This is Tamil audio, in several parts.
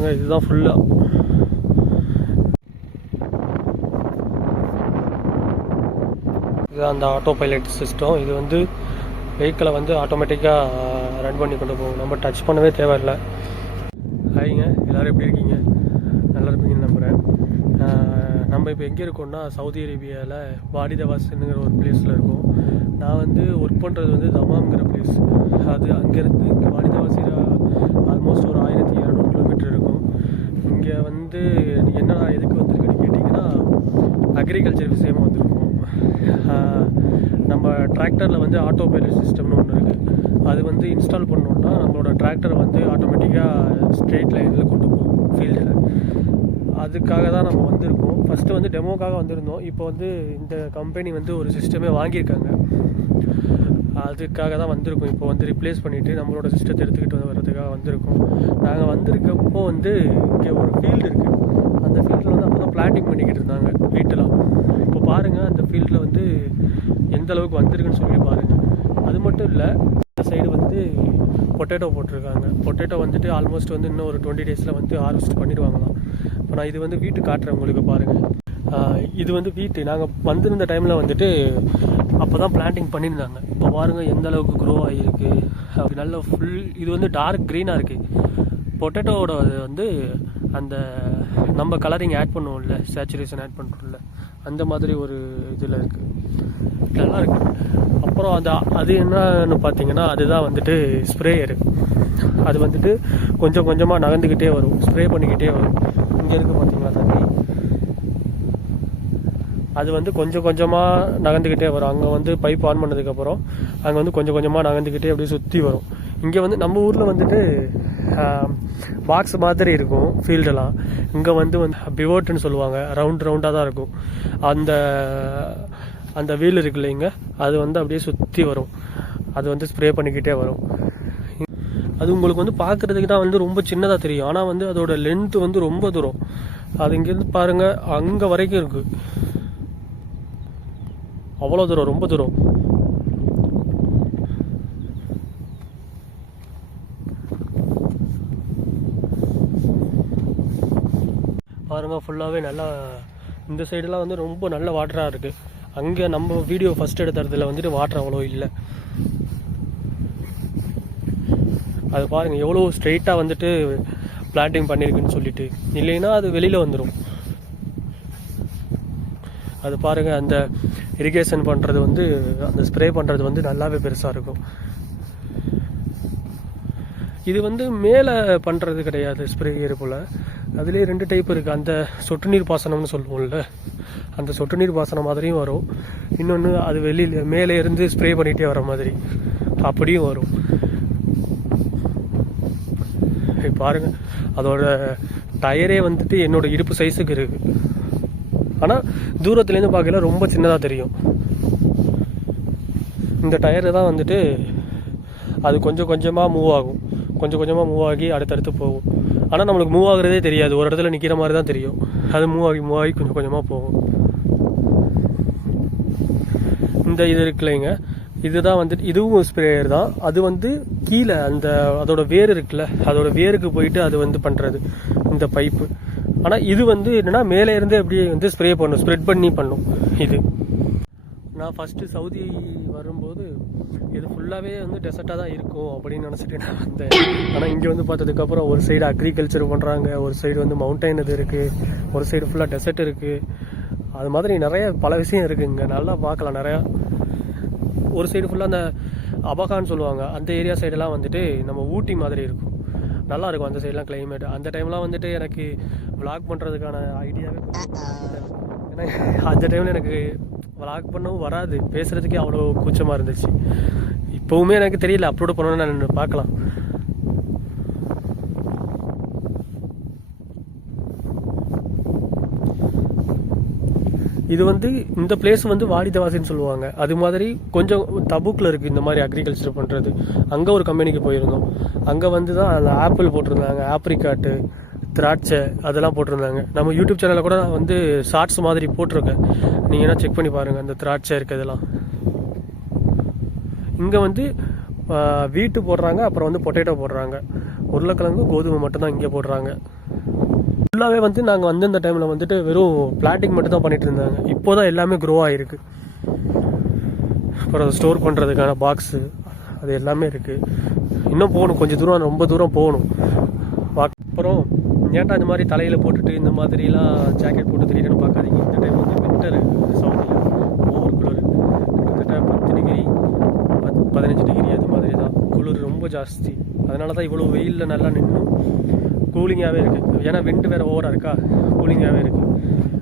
பாருங்கள் இதுதான் ஃபுல்லாக இது அந்த ஆட்டோ பைலட் சிஸ்டம் இது வந்து வெஹிக்கிளை வந்து ஆட்டோமேட்டிக்காக ரன் uh, பண்ணி கொண்டு போகும். நம்ம டச் பண்ணவே தேவையில்லை. ஹாய்ங்க எல்லோரும் எப்படி இருக்கீங்க? நல்லா இருப்பீங்கன்னு நம்புகிறேன் நம்ம இப்போ எங்கே இருக்கோம்னா சவுதி அரேபியாவில் வாடிதவாஸ்ங்கிற ஒரு பிளேஸில் இருக்கோம். நான் வந்து ஒர்க் பண்ணுறது வந்து தமாம்ங்கிற பிளேஸ் அது அங்கேருந்து இங்கே வாடிதவாசி ஆல்மோஸ்ட் ஒரு ஆயிரத்தி இரநூறு கிலோமீட்டர் இருக்கும். இங்கே வந்து என்ன எதுக்கு வந்திருக்குன்னு கேட்டிங்கன்னா அக்ரிகல்ச்சர் விஷயமாக வந்திருக்கோம். நம்ம டிராக்டரில் வந்து ஆட்டோ பைலட் சிஸ்டம்னு ஒன்று இருக்குது அது வந்து இன்ஸ்டால் பண்ணோன்னா நம்மளோட டிராக்டரை வந்து ஆட்டோமேட்டிக்காக ஸ்ட்ரெயிட் லைனில் கொண்டு போகும் ஃபீல்டில் அதுக்காக தான் நம்ம வந்திருக்கோம். ஃபஸ்ட்டு வந்து டெமோக்காக வந்திருந்தோம். இப்போ வந்து இந்த கம்பெனி வந்து ஒரு சிஸ்டமே வாங்கியிருக்காங்க. அதுக்காக தான் வந்திருக்கோம். இப்போ வந்து ரிப்ளேஸ் பண்ணிவிட்டு நம்மளோட சிஸ்டத்தை எடுத்துக்கிட்டு வந்து வர்றதுக்காக வந்திருக்கோம். நாங்கள் வந்திருக்கப்போ வந்து இங்கே ஒரு ஃபீல்டு இருக்குது அந்த ஃபீல்டில் வந்து அப்போ தான் பிளாட்டிங் பண்ணிக்கிட்டு இருந்தாங்க வீட்டெலாம் இப்போ பாருங்கள் அந்த ஃபீல்டில் வந்து எந்த அளவுக்கு வந்திருக்குன்னு சொல்லி பாருங்கள் அது மட்டும் இல்லை இந்த சைடு வந்து பொட்டேட்டோ போட்டிருக்காங்க. பொட்டேட்டோ வந்துட்டு ஆல்மோஸ்ட் வந்து இன்னும் ஒரு டுவெண்ட்டி டேஸில் வந்து ஹார்வெஸ்ட் பண்ணிடுவாங்களாம். இப்போ நான் இது வந்து வீட்டு காட்டுறேன் உங்களுக்கு பாருங்கள் இது வந்து வீட்டு. நாங்கள் வந்திருந்த டைமில் வந்துட்டு அப்போ தான் பிளான்டிங் பண்ணியிருந்தாங்க. இப்போ பாருங்கள் எந்த அளவுக்கு க்ரோ ஆகிருக்கு அப்படி நல்ல ஃபுல் இது வந்து டார்க் க்ரீனாக இருக்குது பொட்டேட்டோவோட வந்து அந்த நம்ம கலரிங் ஆட் பண்ணுவோம்ல சேச்சுரேஷன் ஆட் பண்ணுறோம்ல அந்த மாதிரி ஒரு இதில் இருக்குது நல்லாயிருக்கு அப்புறம் அந்த அது என்னன்னு பார்த்தீங்கன்னா அதுதான் வந்துட்டு ஸ்ப்ரேயரு அது வந்துட்டு கொஞ்சம் கொஞ்சமாக நகர்ந்துக்கிட்டே வரும். ஸ்ப்ரே பண்ணிக்கிட்டே வரும். இங்கே இருக்குது பார்த்தீங்களா தண்ணி? அது வந்து கொஞ்சம் கொஞ்சமாக நகர்ந்துக்கிட்டே வரும். அங்கே வந்து பைப் ஆன் பண்ணதுக்கப்புறம் அங்கே வந்து கொஞ்சம் கொஞ்சமாக நகர்ந்துக்கிட்டே அப்படியே சுற்றி வரும். இங்கே வந்து நம்ம ஊரில் வந்துட்டு பாக்ஸ் மாதிரி இருக்கும் ஃபீல்டெல்லாம் இங்கே வந்து வந்து பிவோட்டுன்னு சொல்லுவாங்க. ரவுண்ட் ரவுண்டாக தான் இருக்கும். அந்த அந்த வீல் இருக்குல்ல இல்லைங்க அது வந்து அப்படியே சுற்றி வரும். அது வந்து ஸ்ப்ரே பண்ணிக்கிட்டே வரும். அது உங்களுக்கு வந்து பார்க்குறதுக்கு தான் வந்து ரொம்ப சின்னதாக தெரியும். ஆனால் வந்து அதோட லென்த் வந்து ரொம்ப தூரம். அது இங்கேருந்து பாருங்கள் அங்கே வரைக்கும் இருக்குது அவ்வளோ தூரம் ரொம்ப தூரம். பாருங்க ஃபுல்லாகவே நல்லா இந்த சைடெலாம் வந்து ரொம்ப நல்ல வாட்டராக இருக்குது அங்கே நம்ம வீடியோ ஃபஸ்ட் எடுத்த இடத்துல வந்துட்டு வாட்டர் அவ்வளோ இல்லை. அது பாருங்கள் எவ்வளோ ஸ்ட்ரெயிட்டாக வந்துட்டு பிளான்டிங் பண்ணியிருக்குன்னு சொல்லிட்டு. இல்லைன்னா அது வெளியில் வந்துடும் அது பாருங்கள் அந்த இரிகேஷன் பண்ணுறது வந்து அந்த ஸ்ப்ரே பண்ணுறது வந்து நல்லாவே பெருசாக இருக்கும். இது வந்து மேலே பண்ணுறது கிடையாது ஸ்ப்ரேயர் போல். அதுலேயே ரெண்டு டைப் இருக்குது அந்த சொட்டு நீர் பாசனம்னு சொல்லுவோம்ல. அந்த சொட்டு நீர் பாசனம் மாதிரியும் வரும். இன்னொன்று அது வெளியில் மேலே இருந்து ஸ்ப்ரே பண்ணிகிட்டே வர மாதிரி. அப்படியும் வரும். பாருங்கள் அதோட டயரே வந்துட்டு என்னோட இடுப்பு சைஸுக்கு இருக்குது ஆனால் தூரத்துலேருந்து பார்க்கல ரொம்ப சின்னதாக தெரியும். இந்த டயரு தான் வந்துட்டு அது கொஞ்சம் கொஞ்சமாக மூவ் ஆகும். கொஞ்சம் கொஞ்சமாக மூவ் ஆகி அடுத்தடுத்து போகும். ஆனால் நம்மளுக்கு மூவ் ஆகுறதே தெரியாது. ஒரு இடத்துல நிற்கிற மாதிரி தான் தெரியும். அது மூவ் ஆகி மூவ் ஆகி கொஞ்சம் கொஞ்சமாக போகும். இந்த இது இருக்குல்லைங்க. இதுதான் வந்துட்டு இதுவும் ஸ்ப்ரேயர் தான். அது வந்து கீழே அந்த அதோட வேர் இருக்குல்ல அதோட வேருக்கு போயிட்டு அது வந்து பண்ணுறது இந்த பைப்பு. ஆனால் இது வந்து என்னென்னா மேலே இருந்து அப்படியே வந்து ஸ்ப்ரே பண்ணும் ஸ்ப்ரெட் பண்ணி பண்ணும் இது. நான் ஃபஸ்ட்டு சவுதி வரும்போது இது ஃபுல்லாகவே வந்து டெசர்ட்டாக தான் இருக்கும் அப்படின்னு நினச்சிட்டு நான் வந்தேன். ஆனால் இங்கே வந்து பார்த்ததுக்கப்புறம் ஒரு சைடு அக்ரிகல்ச்சர் பண்ணுறாங்க ஒரு சைடு வந்து மவுண்டைன் இது இருக்குது ஒரு சைடு ஃபுல்லாக டெசர்ட் இருக்குது அது மாதிரி நிறைய பல விஷயம் இருக்குது இங்கே. நல்லா பார்க்கலாம் நிறையா. ஒரு சைடு ஃபுல்லாக அந்த அபகான்னு சொல்லுவாங்க அந்த ஏரியா சைடெல்லாம் வந்துட்டு நம்ம ஊட்டி மாதிரி இருக்கும். நல்லா இருக்கும் அந்த சைடெலாம் climate. அந்த டைம்லாம் வந்துட்டு எனக்கு vlog பண்ணுறதுக்கான ஐடியாவே ஏன்னா அந்த டைமில் எனக்கு vlog பண்ணவும் வராது. பேசுகிறதுக்கே அவ்வளோ கூச்சமாக இருந்துச்சு. இப்போவுமே எனக்கு தெரியல அப்லோட் பண்ணணும்னு நான் பார்க்கலாம். இது வந்து இந்த பிளேஸ் வந்து வாடிதவாசின்னு சொல்லுவாங்க. அது மாதிரி கொஞ்சம் தபுக்கில் இருக்குது இந்த மாதிரி அக்ரிகல்ச்சர் பண்ணுறது அங்கே ஒரு கம்பெனிக்கு போயிருந்தோம். அங்கே வந்து தான் அதில் ஆப்பிள் போட்டிருந்தாங்க. ஆப்ரிக்காட்டு திராட்சை அதெல்லாம் போட்டிருந்தாங்க. நம்ம யூடியூப் சேனலில் கூட நான் வந்து ஷார்ட்ஸ் மாதிரி போட்டிருக்கேன். நீங்கள் என்ன செக் பண்ணி பாருங்கள் அந்த திராட்சை இருக்கிறதெல்லாம் இங்கே வந்து வீட்டு போடுறாங்க அப்புறம் வந்து பொட்டேட்டோ போடுறாங்க. உருளைக்கிழங்கு கோதுமை மட்டும்தான் இங்கே போடுறாங்க. ஃபுல்லாகவே வந்து நாங்கள் வந்து இந்த டைமில் வந்துட்டு வெறும் பிளாட்டிங் மட்டும் தான் பண்ணிட்டு இருந்தாங்க. இப்போ தான் எல்லாமே க்ரோ ஆகிருக்கு அப்புறம் ஸ்டோர் பண்ணுறதுக்கான பாக்ஸு அது எல்லாமே இருக்குது இன்னும் போகணும். கொஞ்சம் தூரம் ரொம்ப தூரம் போகணும். அப்புறம் ஏன்டா இந்த மாதிரி தலையில் போட்டுட்டு இந்த மாதிரிலாம் ஜாக்கெட் போட்டு திடீர்னு பார்க்காதீங்க. இந்த டைம் வந்து வின்டர் சவுண்டில் ஓவர் குளிர் கிட்டத்தட்ட பத்து டிகிரி பத் பதினஞ்சு டிகிரி அது மாதிரி தான் குளிர் ரொம்ப ஜாஸ்தி. அதனால தான் இவ்வளோ வெயிலில் நல்லா நின்று கூலிங்காகவே இருக்குது ஏன்னா விண்டு வேறு ஓவராக இருக்கா? கூலிங்காகவே இருக்குது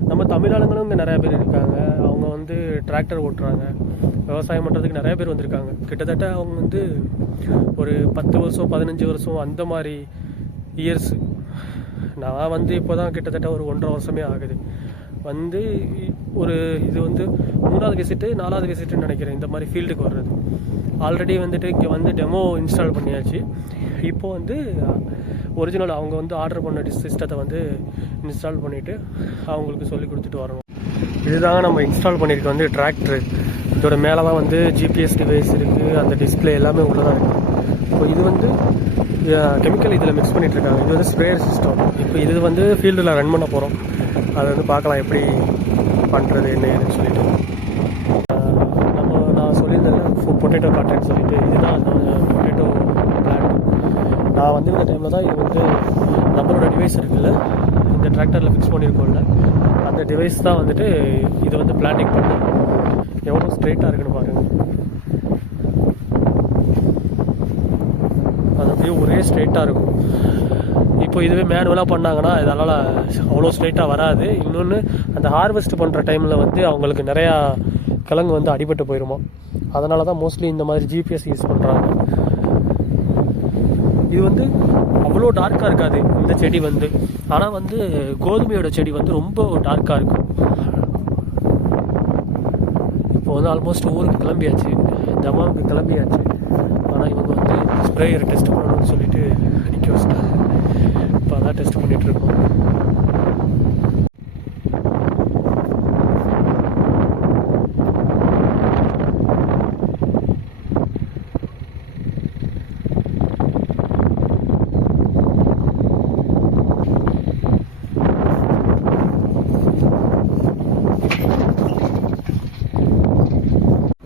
நம்ம தமிழாளுங்களும் இங்கே நிறையா பேர் இருக்காங்க. அவங்க வந்து டிராக்டர் ஓட்டுறாங்க. விவசாயம் பண்ணுறதுக்கு நிறைய பேர் வந்திருக்காங்க. கிட்டத்தட்ட அவங்க வந்து ஒரு பத்து வருஷம் பதினஞ்சு வருஷம் அந்த மாதிரி இயர்ஸ் நான் வந்து இப்போ தான் கிட்டத்தட்ட ஒரு ஒன்றரை வருஷமே ஆகுது. வந்து ஒரு இது வந்து மூணாவது விசிட்டு நாலாவது விசிட்டுன்னு நினைக்கிறேன். இந்த மாதிரி ஃபீல்டுக்கு வர்றது. ஆல்ரெடி வந்துட்டு இங்கே வந்து டெமோ இன்ஸ்டால் பண்ணியாச்சு. இப்போ வந்து ஒரிஜினல் அவங்க வந்து ஆர்டர் பண்ண டிஸ் சிஸ்டத்தை வந்து இன்ஸ்டால் பண்ணிவிட்டு அவங்களுக்கு சொல்லி கொடுத்துட்டு வரணும். இதுதாங்க நம்ம இன்ஸ்டால் பண்ணியிருக்க வந்து டிராக்டர் இதோட மேலே தான் வந்து ஜிபிஎஸ் டிவைஸ் இருக்குது அந்த டிஸ்பிளே எல்லாமே உள்ளதாக இருக்குது இப்போ இது வந்து கெமிக்கல் இதில் மிக்ஸ் பண்ணிகிட்ருக்காங்க இருக்காங்க. இது வந்து ஸ்ப்ரேயர் சிஸ்டம் இப்போ இது வந்து ஃபீல்டில் ரன் பண்ண போகிறோம் அதை வந்து பார்க்கலாம் எப்படி பண்ணுறது என்ன ஏதுன்னு சொல்லிட்டு. நம்ம நான் சொல்லியிருந்தேன் பொட்டேட்டோ காட்டன் சொல்லிட்டு. இதுதான் அந்த பொட்டேட்டோ நான் வந்து இந்த டைமில் தான் இது வந்து நம்மளோட டிவைஸ் இருக்குல்ல இந்த டிராக்டரில் ஃபிக்ஸ் பண்ணியிருக்கோம்ல அந்த டிவைஸ் தான் வந்துட்டு இது வந்து பிளானிங் பண்ணி. எவ்வளோ ஸ்ட்ரெயிட்டாக இருக்குன்னு பாருங்கள் அது அப்படியே ஒரே ஸ்ட்ரெயிட்டாக இருக்கும். இப்போ இதுவே மேனுவலாக பண்ணாங்கன்னா இதனால் அவ்வளோ ஸ்ட்ரெயிட்டாக வராது. இன்னொன்று அந்த ஹார்வெஸ்ட் பண்ணுற டைமில் வந்து அவங்களுக்கு நிறையா கிழங்கு வந்து அடிபட்டு போயிடுமா அதனால தான் மோஸ்ட்லி இந்த மாதிரி ஜிபிஎஸ் யூஸ் பண்ணுறாங்க இது வந்து அவ்வளோ டார்க்காக இருக்காது இந்த செடி வந்து. ஆனால் வந்து கோதுமையோட செடி வந்து ரொம்ப டார்க்காக இருக்கும். இப்போ வந்து ஆல்மோஸ்ட் ஊருக்கு கிளம்பியாச்சு. ஜமாவுக்கு கிளம்பியாச்சு. ஆனால் இவங்க வந்து ஸ்ப்ரேயர் டெஸ்ட் பண்ணணும்னு சொல்லிட்டு நிற்க வச்சுட்டாங்க. இப்போ அதான் டெஸ்ட் பண்ணிட்டு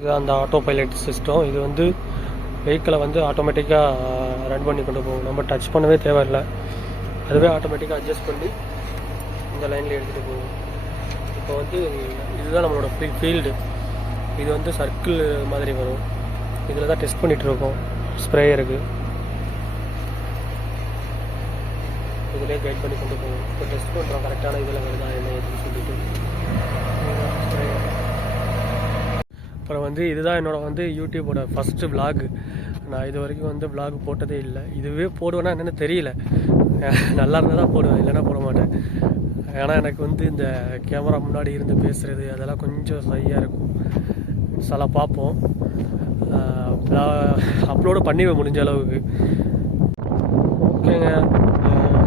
இதுதான் அந்த ஆட்டோ பைலட் சிஸ்டம் இது வந்து வெஹிக்கிளை வந்து ஆட்டோமேட்டிக்காக ரன் பண்ணி கொண்டு போகும். நம்ம டச் பண்ணவே தேவையில்லை. அதுவே ஆட்டோமேட்டிக்காக அட்ஜஸ்ட் பண்ணி இந்த லைனில் எடுத்துகிட்டு போகும். இப்போ வந்து இதுதான் நம்மளோட ஃபீ- ஃபீல்டு இது வந்து சர்க்கிள் மாதிரி வரும். இதில் தான் டெஸ்ட் பண்ணிகிட்டு இருக்கோம். ஸ்ப்ரேயருக்கு இதிலே கைட் பண்ணி கொண்டு போகும். இப்போ டெஸ்ட் பண்ணுறோம் கரெக்டான இதில் வருதா என்ன எதுன்னு சொல்லிட்டு இதுதான் sprayer. அப்புறம் வந்து இதுதான் என்னோட வந்து யூடியூபோட ஃபஸ்ட்டு விலாகு நான் இது வரைக்கும் வந்து vlog போட்டதே இல்லை. இதுவே போடுவேன்னா என்னென்னு தெரியல. நல்லா இருந்தால் தான் போடுவேன் இல்லைன்னா போட மாட்டேன். ஏன்னா எனக்கு வந்து இந்த கேமரா முன்னாடி இருந்து பேசுகிறது அதெல்லாம் கொஞ்சம் சரியாக இருக்கும். சில பார்ப்போம். அப்லோடு பண்ணிடுவேன் முடிஞ்ச அளவுக்கு. ஓகேங்க அஹ்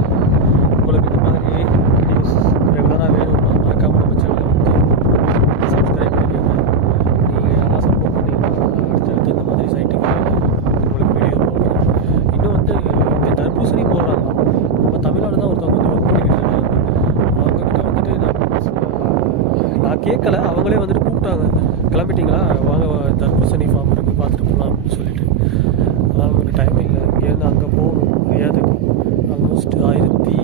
உங்களுக்கு இந்த மாதிரி வீடியோஸ் ரெகுலராக வேணும்னா மறக்காம நம்ம சேனலை வந்து சப்ஸ்கிரைப் பண்ணிக்கோங்க நீங்கள் யாரெல்லாம் சப்போர்ட் பண்ணீங்கன்னா அடுத்தடுத்து இந்த மாதிரி சைட்டுக்கு உங்களுக்கு வீடியோ போடுறேன் இன்னும் வந்து இந்த தர்பூசணி போடுறாங்க நம்ம தமிழ்நாடு தான் ஒருத்தவங்க வந்து ஒர்க் பண்ணிக்கிட்டு இருக்காங்க அவங்கக்கிட்ட வந்துட்டு நான் நான் கேட்கல அவங்களே வந்துட்டு கூப்பிட்டாங்க. கிளம்பிட்டிங்களா? வாங்க தர்பூசணி ஃபார்ம் இருக்குது பார்த்துட்டு போகலாம் அப்படின்னு சொல்லிட்டு. அதனால் அவங்களுக்கு டைம் இல்லை. இங்கேருந்து அங்கே போகணும். ரியாதுக்கு ஆல்மோஸ்ட் ஆயிரத்தி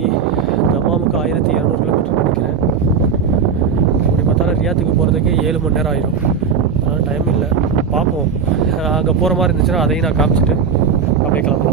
தமாமுக்கு ஆயிரத்தி இரநூறு கிலோமீட்டர் நினைக்கிறேன். இப்படி பார்த்தாலும் ரியாத்துக்கு போகிறதுக்கே ஏழு மணி நேரம் ஆயிடும் அதனால் டைம் இல்லை. பார்ப்போம். அங்கே போகிற மாதிரி இருந்துச்சுன்னா அதையும் நான் காமிச்சிட்டு அப்படியே கிளம்பலாம்.